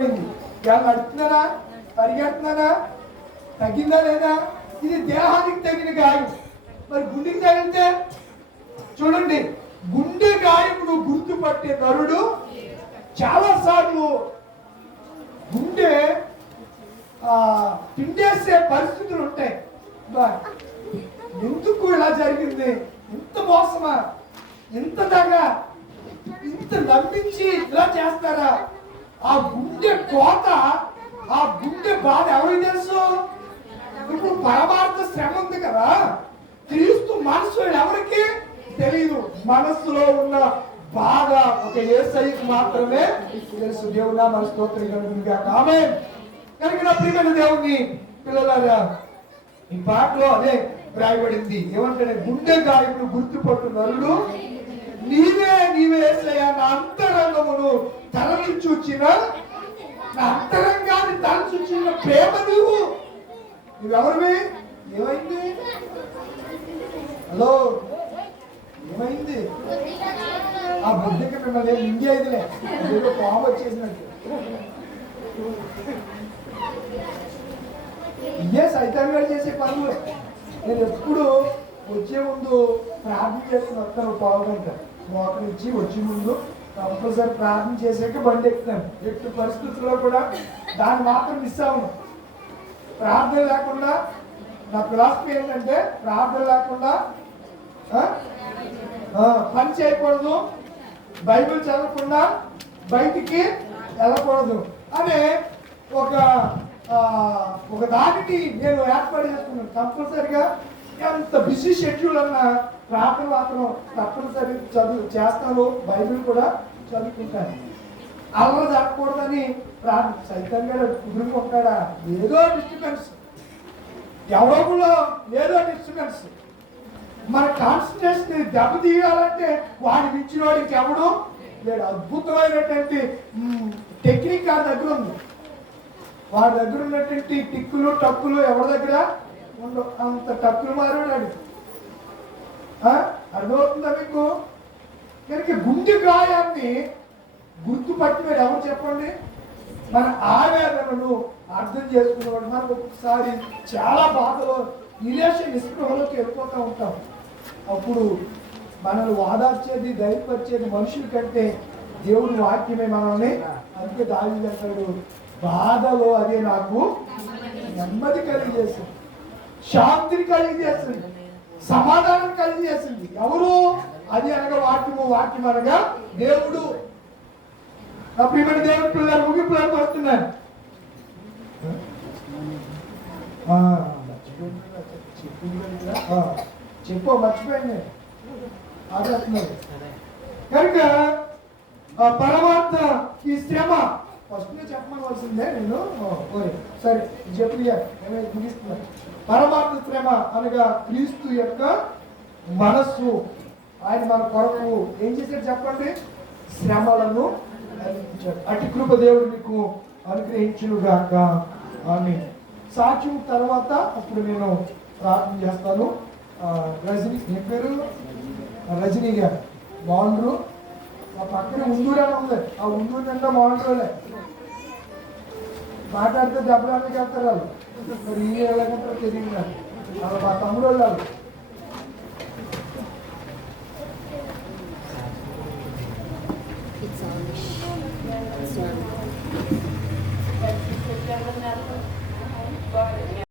నడుస్తున్నానా, పరిగెడుతున్నానా, తగ్గిందా లేదా? ఇది దేహానికి తగిన గాయం. మరి గుండెకి తగిలితే చూడండి, గుండె గాయమును గుర్తుపట్టే నరుడు చాలా సార్లు గుండె పిండేసే పరిస్థితులు ఉంటాయి. ఎందుకు ఇలా జరిగింది, ఇంత మోసమా, ఇంత దగా, ఇంత నమ్మించి ఇలా చేస్తారా? ఆ గుండె కోత, ఆ గుండె బాధ ఎవరికి తెలుసు? ఇప్పుడు పరమార్థ శ్రమ ఉంది కదా, క్రీస్తు మనసు ఎవరికి తెలియదు. మనస్సులో ఉన్న బాధ ఒక యేసయ్యకు మాత్రమే తెలుసు. దేవుడా మన స్తోత్రం కలుగునుగా. ఆమేన్. కనుక నా ప్రియమైన దేవుని పిల్లలారా, ఈ పాటలో అదే రాయబడింది. ఏమంటే గుండె గాయమును గుర్తుపట్టు నరుడు నీవే యేసయ్యా, నా అంతరంగమును తరలించుచిన, నా అంతరంగాన్ని తరలించుచిన ప్రేమ నువ్వెవరివి? ఏమైంది? హలో, ఏమైంది? ఆ బుద్ధికి మిమ్మల్ని మింగేదిలే, ఏదో పాము వచ్చేసినట్టు. ఇదే సైతాన్ గారు చేసే పనులు. నేను ఎప్పుడు వచ్చే ముందు ప్రార్థన చేస్తున్న వస్తాను, పావుగంట మోకలు ఇచ్చి వచ్చే ముందు కంపల్సరీ ప్రార్థన చేసాక బండి ఎక్కుతాను. ఎట్టి పరిస్థితుల్లో కూడా దాన్ని మాత్రం మిస్ అవ్వను. ప్రార్థన లేకుండా నా ఫిలాసఫీ ఏంటంటే, ప్రార్థన లేకుండా పని చేయకూడదు, బైబిల్ చదవకుండా బయటికి వెళ్ళకూడదు అనే ఒక దానికి నేను ఏర్పాటు చేసుకున్నాను. కంపల్సరిగా ఎంత బిజీ షెడ్యూల్ అన్నా ప్రార్థన మాత్రం తప్పనిసరి చేస్తాను, బైబిల్ కూడా చదువుకుంటాను. అల్లరి జరగకూడదని ప్రార్థన. సైతం గారు కుదురుకుంటాడా? ఏదో డిస్టర్బెన్స్, ఎవరోలో ఏదో డిస్టర్బెన్స్. మన కాన్సన్ట్రేషన్ దెబ్బతీయాలంటే వాడి మించిన వాడికి ఎవడు లేడు. అద్భుతమైనటువంటి టెక్నిక్ ఆ దగ్గర ఉంది. వాడి దగ్గర ఉన్నటువంటి టిక్కులు టక్కులు ఎవరి దగ్గర ఉండవు. అంత టక్కులు మారాడు. అర్థమవుతుందా మీకు? కనుక గుండె గాయాన్ని గుర్తుపట్టినాడు ఎవరు చెప్పండి? మన ఆవేదనను అర్థం చేసుకునేవాడు. మనకు ఒకసారి చాలా బాధలో నిస్పృహలోకి వెళ్ళిపోతూ ఉంటాం. అప్పుడు మనల్ని వాదార్చేది, ధైర్యపరిచేది మనుషుల కంటే దేవుని వాక్యమే మనల్ని. అందుకే దావీదు అంటాడు, బాధలో అదే నాకు నెమ్మది కలిగజేసింది, శాంతిని కలిగజేసింది, సమాధానం కలిగజేసింది. ఎవరు? అది అనగా వాక్యం అనగా దేవుడు. నా ప్రియమైన దేవుడి పిల్లలు ముగింపులకు వస్తున్నాను. చెప్పు, మర్చిపోయింది ఆడుతున్నారు. కనుక పరమాత్మ ఈ శ్రమ ఫస్ట్ చెప్పవలసిందే నేను. సరే చెప్పు, ముగిస్తున్నా. పరమాత్మ శ్రమ అనగా క్రీస్తు యొక్క మనస్సు. ఆయన మన కొరకు ఏం చేశాడు చెప్పండి? శ్రమలను అనుభవించాడు. అటు కృప దేవుడు మీకు అనుగ్రహించునుగాక. ఆమేన్. సాక్ష్యం తర్వాత అప్పుడు నేను ప్రార్థన చేస్తాను. రజనీ, ఏ పేరు? రజనీ గారు బాగుండ్రు. ఆ పక్కన ఉండూరు అని ఉంది. ఆ ఉండూరు నిండా బాగుండ్రులే. మాట్లాడితే దెబ్బలానికి వెళ్తారు వాళ్ళు. మరి ఈ ఎలాగంటారో తెలియదు. వాళ్ళు మా తమ్ముడు వాళ్ళు.